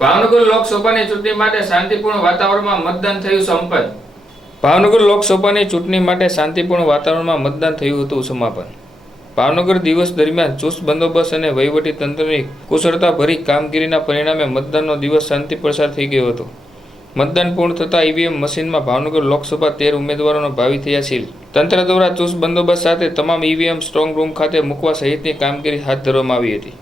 ભાવનગર લોકસભાની ચૂંટણી માટે શાંતિપૂર્ણ વાતાવરણમાં મતદાન થયું સંપન્ન ભાવનગર લોકસભાની ચૂંટણી માટે શાંતિપૂર્ણ વાતાવરણમાં મતદાન થયું હતું સમાપન. ભાવનગર દિવસ દરમિયાન ચુસ્ત બંદોબસ્ત અને વહીવટી તંત્રની કુશળતાભરી કામગીરીના પરિણામે મતદાનનો દિવસ શાંતિ પ્રસાર થઈ ગયો હતો. મતદાન પૂર્ણ થતાં ઈવીએમ મશીનમાં ભાવનગર લોકસભા તેર ઉમેદવારોનો ભાવિ થયા સીલ. તંત્ર દ્વારા ચુસ્ત બંદોબસ્ત સાથે તમામ ઈવીએમ સ્ટ્રોંગ રૂમ ખાતે મૂકવા સહિતની કામગીરી હાથ ધરવામાં આવી હતી.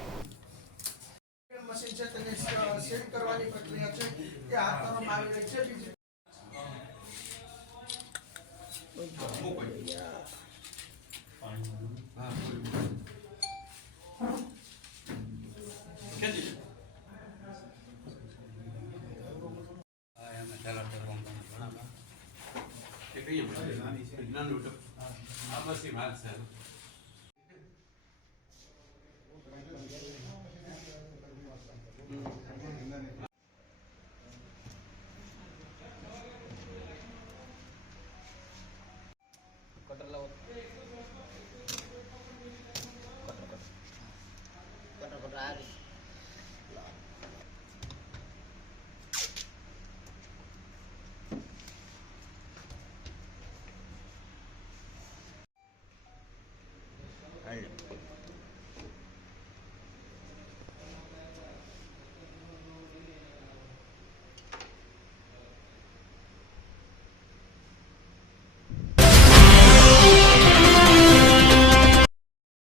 મશીન છે, તેને સીલ કરવાની પ્રક્રિયા છે, તે હાથ ધરવામાં આવી રહી છે. બીજી નાનું આ બસ હાલ છે. I